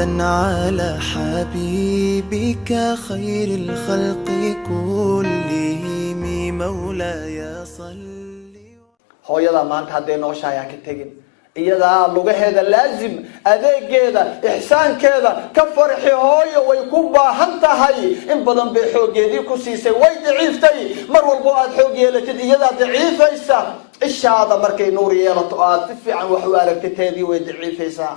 على حبيبك خير الخلق كلهم مولاي صل. hooyada maanta haday nooshahay ka tagin iyada lugaheeda laazim adeegeeda ihsaankeeda ka farxi hooyo way ku baahan tahay in badan bay xoogeedii ku siisay way daciiftay mar walba aad xoog yeelatid iyada daciifaysa ishaada markay nuur yeelato aad si fiican wax u aragtiteedii way daciifaysaa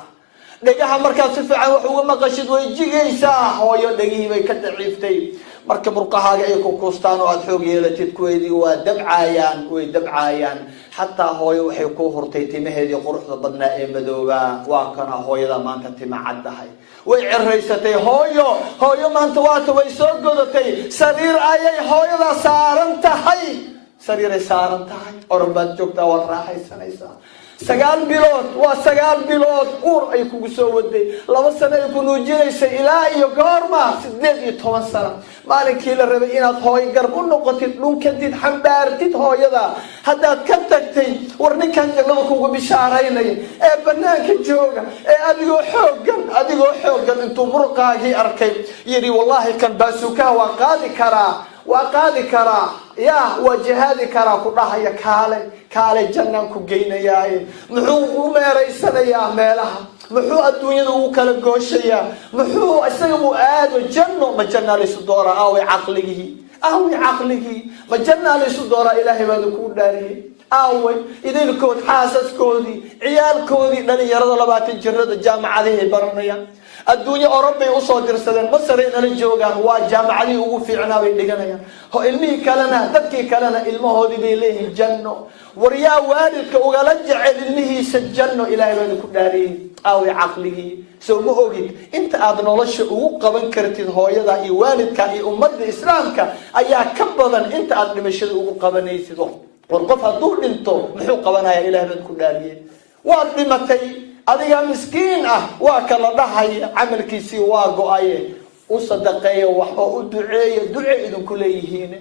dhagaha markaa si fiican wax uga maqashid way jigaysaa hooyo dhagihii bay ka daciiftay marka burqahaaga ay ku koostaan oo aad xoog yeelatid kuweedii waa dabcaayaan xataa hooyo waxay ku hurtay timaheedii quruxda badnaa ee madooba waa kana hooyada maanta tima caddahay way ciraysatay hooyo maanta waata way soo godatay sariir ayay hooyada saaran tahay orbaad joogtaa waad raaxaysanaysaa 9 bilood waa 9 bilood uur ay kugu soo waday 2 sano ay ku nuujinaysay ilaa iyo goorma 18 sano maalinkii la rabay inaad hooy garb u noqotid dhunkadid xambaartid hooyada haddaad ka tagtay war ninkan jannada kugu bishaaraynay ee banaanka jooga ee adigoo xoogan intuu murqaagii arkay yiri wallahi kan baasuka waa qaadi karaa yaa wajahadi karaa ku dhahaya kaale jannaan ku geynayaaye muxuu u meeraysanayaa meelaha muxuu adduunyada uu kala gooshayaa muxuu isaga u aado janno ma janna laysu doora aaway caqligii ma janna laysu doora ilaahay baa ku dhaariyay aaway idilkood xaasaskoodii ciyaalkoodii dhalinyarada 20 jirada jaamacadaha baranayaan adduunyo Orobay u soo dirsadeen Masarayna joogaan waa jaamacadii ugu fiicnaa bay dhiganayaan ilmihii kalena dadkii kalena ilmahoodii bay leeyihiin janno wariyaa waalidka ugala jecel ilmihiisa janno ilaahay baa ku dhaariyay aaway caqligii soo ma ogid inta aad nolosha ugu qaban kartid hooyada iyo waalidka iyo ummadda islaamka ayaa ka badan inta aad dhimashada ugu qabanaysid war qof hadduu dhinto muxuu qabanayaa ilaahay baa ku dhaariyay waa dhimatay adiga miskiin waa kala dhahay amalkiisi waa go'ay u sadaqeeyo wax oo u duceeyo idinku leeyihiin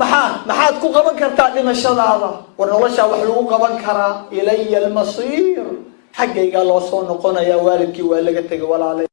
maxaad ku qaban kartaa dhimashadaada war nolosha wax lagu qaban karaa ilayya almasir xaqayga loo soo noqonaya waalidkii waa laga tagay walaalay